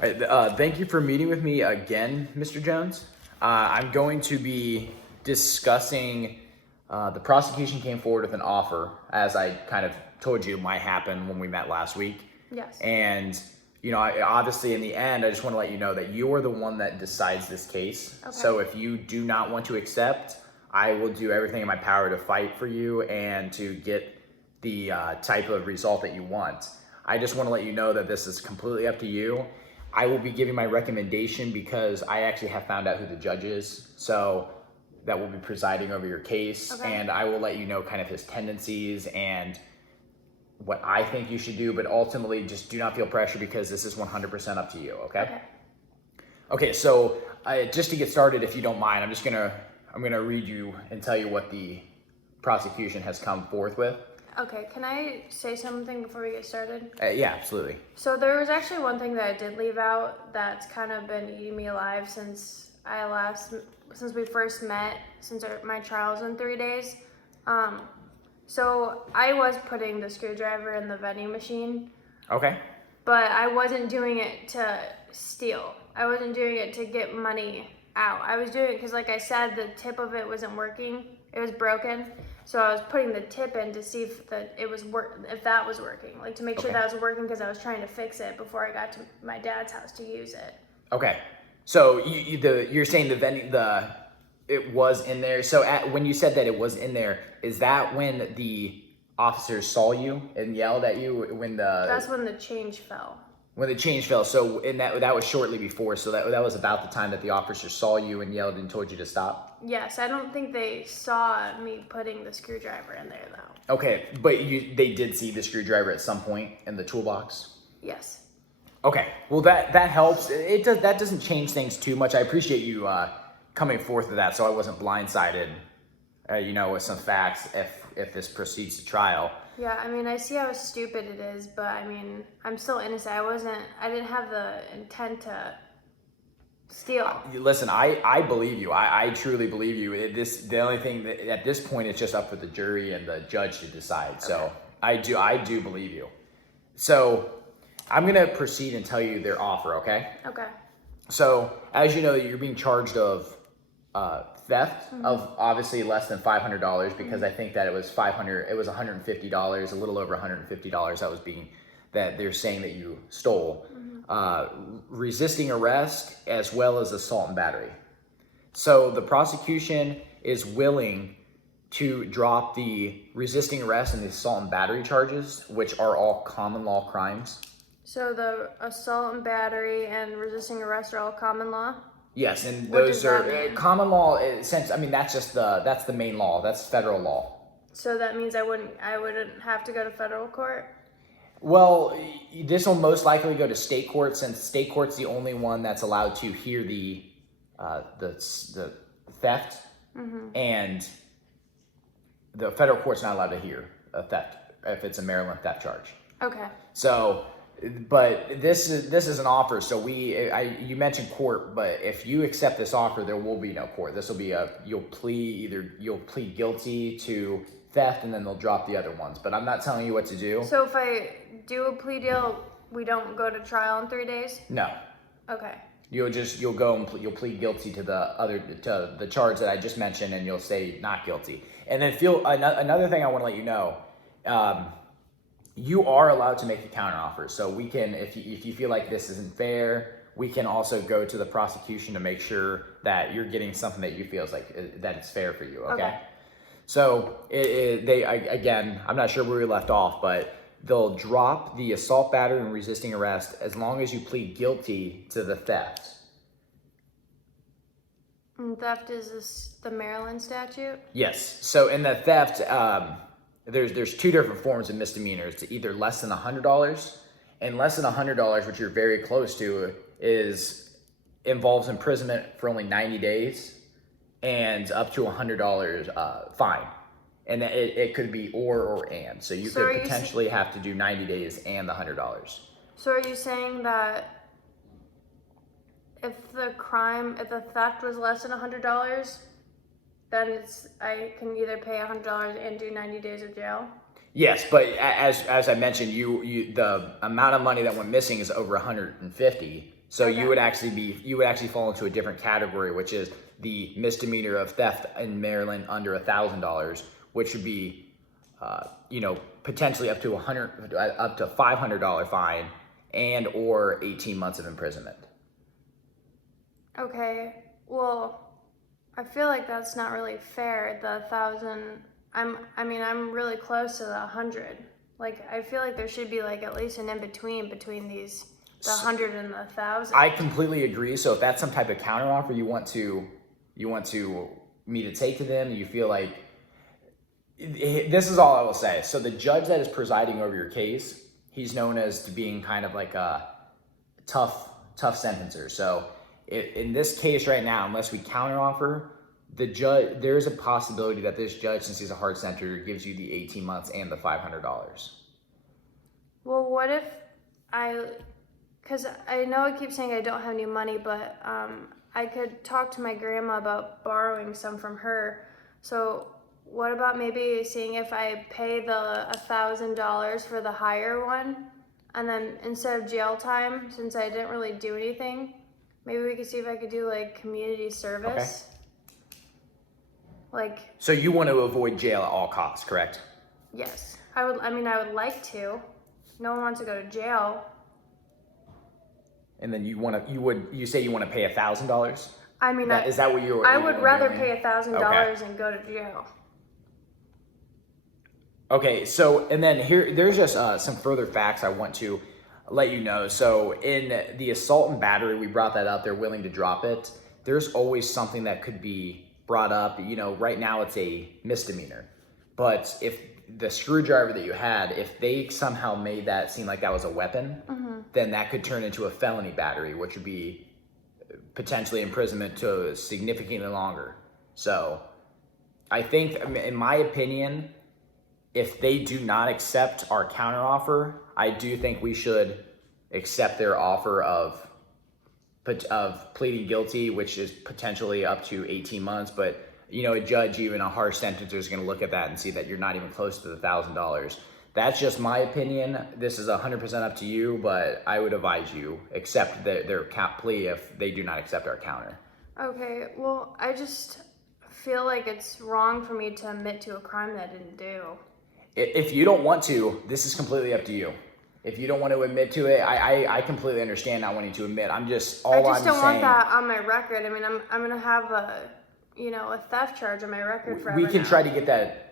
All right, thank you for meeting with me again, Mr. Jones. I'm going to be discussing. The prosecution came forward with an offer, as I kind of told you might happen when we met last week. Yes. And obviously, in the end, I just want to let you know that you are the one that decides this case. Okay. So if you do not want to accept, I will do everything in my power to fight for you and to get the type of result that you want. I just want to let you know that this is completely up to you. I will be giving my recommendation because I actually have found out who the judge is. So that will be presiding over your case. Okay. And I will let you know kind of his tendencies and what I think you should do. But ultimately, just do not feel pressure because this is 100% up to you, okay? Okay, so just to get started, if you don't mind, I'm gonna read you and tell you what the prosecution has come forth with. Okay, can I say something before we get started? Yeah, absolutely. So there was actually one thing that I did leave out that's kind of been eating me alive since we first met, since my trial's in 3 days. So I was putting the screwdriver in the vending machine, Okay. but I wasn't doing it to steal. I wasn't doing it to get money out. I was doing it because, like I said, the tip of it wasn't working. It was broken. So I was putting the tip in to see if that was working, like to make sure Okay. that was working because I was trying to fix it before I got to my dad's house to use it. Okay. So you're saying it was in there. So when you said that it was in there, is that when the officers saw you and yelled at you That's when the change fell. when the change fell? So that was shortly before. So that was about the time that the officers saw you and yelled and told you to stop. Yes, I don't think they saw me putting the screwdriver in there though. Okay, but they did see the screwdriver at some point in the toolbox. Yes. Okay, well that helps. That doesn't change things too much. I appreciate you coming forth with that, so I wasn't blindsided, with some facts if this proceeds to trial. Yeah, I mean, I see how stupid it is, but I mean, I'm still innocent. I didn't have the intent to steal. Listen, I believe you. I truly believe you. The only thing that at this point it's just up for the jury and the judge to decide. So I do believe you. So I'm gonna proceed and tell you their offer. Okay. Okay. So as you know, you're being charged of theft of obviously less than $500 because I think that it was $500. It was $150, a little over $150 that they're saying that you stole. Resisting arrest as well as assault and battery. So the prosecution is willing to drop the resisting arrest and the assault and battery charges, which are all common law crimes. So the assault and battery and resisting arrest are all common law? Yes, and What those does are that mean? common law. That's the main law. That's federal law. So that means I wouldn't have to go to federal court? Well, this will most likely go to state court since state court's the only one that's allowed to hear the theft, and the federal court's not allowed to hear a theft if it's a Maryland theft charge. Okay. So, but this is an offer. So you mentioned court, but if you accept this offer, there will be no court. This will be you'll plead guilty to theft, and then they'll drop the other ones. But I'm not telling you what to do. So if I do a plea deal, we don't go to trial in 3 days? No, Okay. you'll go and you'll plead guilty to the charge that I just mentioned, and you'll say not guilty. And then another thing I want to let you know. You are allowed to make a counteroffer. So we can, if you feel like this isn't fair, we can also go to the prosecution to make sure that you're getting something that you feel is like that it's fair for you. Okay. So again, I'm not sure where we left off, but they'll drop the assault, battery, and resisting arrest as long as you plead guilty to the theft. And theft is the Maryland statute? Yes. So in the theft, there's two different forms of misdemeanors. It's either less than $100, and less than $100, which you're very close to, involves imprisonment for only 90 days and up to $100 fine. And it could be or and. So you could potentially have to do 90 days and the $100. So are you saying that if the theft was less than $100, then I can either pay $100 and do 90 days of jail? Yes, but as I mentioned, the amount of money that went missing is over $150. So Okay. you would actually fall into a different category, which is the misdemeanor of theft in Maryland under $1,000, which would be, potentially up to $500 fine and or 18 months of imprisonment. Okay, well, I feel like that's not really fair. The 1,000, I'm really close to the 100. Like, I feel like there should be like at least an in between these, the 100 and the 1,000. I completely agree. So if that's some type of counteroffer you want me to take to them, you feel like this is all I will say. So the judge that is presiding over your case, he's known as to being kind of like a tough sentencer. So in this case right now, unless we counteroffer, there's a possibility that this judge, since he's a hard sentencer, gives you the 18 months and the $500. Well, what if because I know I keep saying I don't have any money, but I could talk to my grandma about borrowing some from her. So what about maybe seeing if I pay the $1,000 for the higher one, and then instead of jail time, since I didn't really do anything, maybe we could see if I could do like community service. Like, So you want to avoid jail at all costs, correct? yes, I would like to. No one wants to go to jail. And then you say you want to pay $1,000? I mean, Is that what you? I would rather doing? pay $1,000 and go to jail. Okay, so and then there's just some further facts I want to let you know. So in the assault and battery, we brought that up. They're willing to drop it. There's always something that could be brought up. Right now it's a misdemeanor, but if the screwdriver that you had, if they somehow made that seem like that was a weapon, then that could turn into a felony battery, which would be potentially imprisonment to significantly longer. So I think, in my opinion, if they do not accept our counteroffer, I do think we should accept their offer of pleading guilty, which is potentially up to 18 months. But a judge, even a harsh sentencer, is going to look at that and see that you're not even close to the $1,000. That's just my opinion. This is 100% up to you, but I would advise you accept their plea if they do not accept our counter. Okay, well, I just feel like it's wrong for me to admit to a crime that I didn't do. If you don't want to, this is completely up to you. If you don't want to admit to it, I completely understand not wanting to admit. I just don't want that on my record. I mean, I'm gonna have a theft charge on my record forever. We can now. try to get that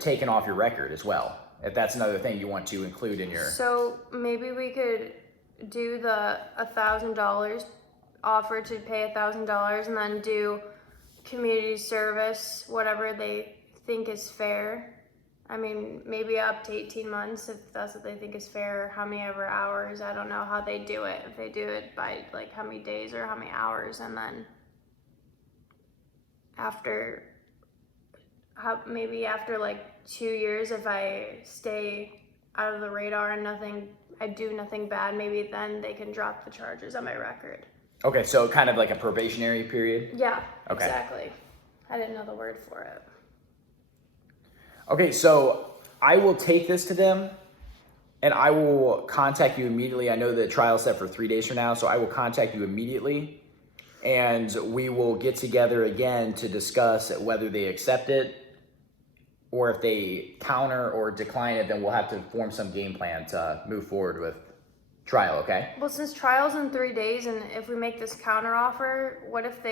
taken off your record as well, if that's another thing you want to include in your. So maybe we could do the $1,000 offer to pay $1,000, and then do community service, whatever they think is fair. I mean, maybe up to 18 months if that's what they think is fair, how many ever hours. I don't know how they do it. If they do it by like how many days or how many hours, and then maybe after like 2 years, if I stay out of the radar and I do nothing bad, maybe then they can drop the charges on my record. Okay, so kind of like a probationary period? Yeah, okay. Exactly. I didn't know the word for it. Okay, so I will take this to them and I will contact you immediately. I know the trial is set for 3 days from now, so I will contact you immediately and we will get together again to discuss whether they accept it, or if they counter or decline it, then we'll have to form some game plan to move forward with trial, okay? Well, since trial's in 3 days, and if we make this counter offer, what if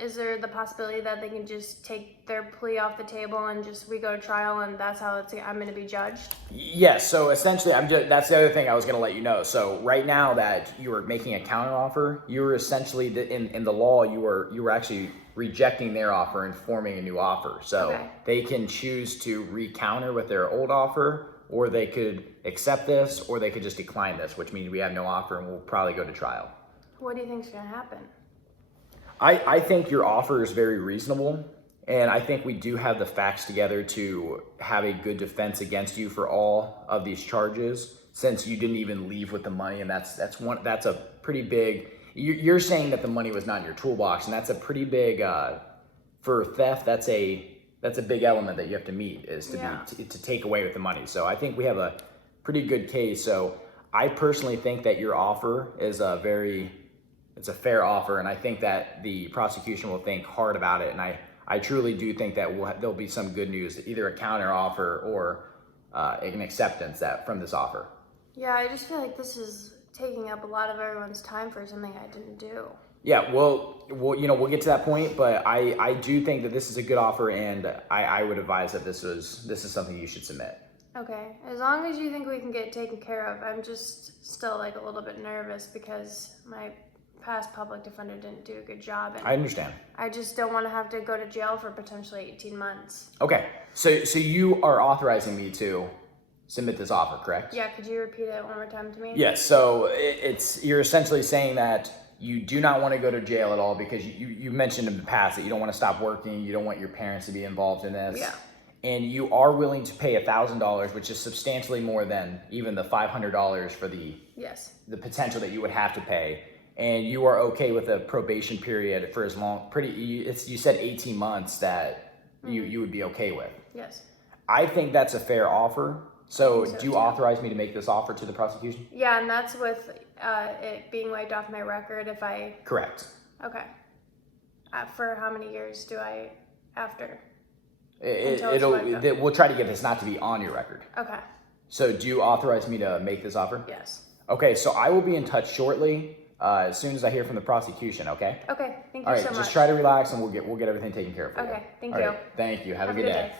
is there the possibility that they can just take their plea off the table and we go to trial, and that's how I'm going to be judged? Yes, so essentially that's the other thing I was going to let you know. So right now that you are making a counter offer, you're essentially, in the law, you were actually rejecting their offer and forming a new offer. So okay. They can choose to recounter with their old offer, or they could accept this, or they could just decline this, which means we have no offer and we'll probably go to trial. What do you think is going to happen? I think your offer is very reasonable, and I think we do have the facts together to have a good defense against you for all of these charges, since you didn't even leave with the money, and that's a pretty big. You're saying that the money was not in your toolbox, and that's a pretty big for theft. That's a big element that you have to meet, is to take away with the money. So I think we have a pretty good case. So I personally think that your offer is it's a fair offer, and I think that the prosecution will think hard about it. And I truly do think that there'll be some good news, either a counter offer or an acceptance from this offer. Yeah, I just feel like this is taking up a lot of everyone's time for something I didn't do. Yeah, well, we'll get to that point, but I do think that this is a good offer, and I would advise that this is something you should submit. Okay, as long as you think we can get it taken care of. I'm just still like a little bit nervous because my past public defender didn't do a good job, and I understand. I just don't want to have to go to jail for potentially 18 months. Okay, so you are authorizing me to submit this offer, correct? Yeah, could you repeat it one more time to me? Yes. So you're essentially saying that you do not want to go to jail at all because you mentioned in the past that you don't want to stop working, you don't want your parents to be involved in this. Yeah. And you are willing to pay $1,000, which is substantially more than even the $500 for the potential that you would have to pay. And you are okay with a probation period for as long, you said 18 months that you would be okay with. Yes. I think that's a fair offer. So I think so, do you too. authorize me to make this offer to the prosecution? Yeah, and that's with it being wiped off my record if I... Correct. Okay. For how many years do I after? We'll try to get this not to be on your record. Okay. So do you authorize me to make this offer? Yes. Okay, so I will be in touch shortly as soon as I hear from the prosecution, okay? Okay, thank you All right, so much. just try to relax and we'll get everything taken care of for you. Okay, thank All you. right, thank you. Have a good day.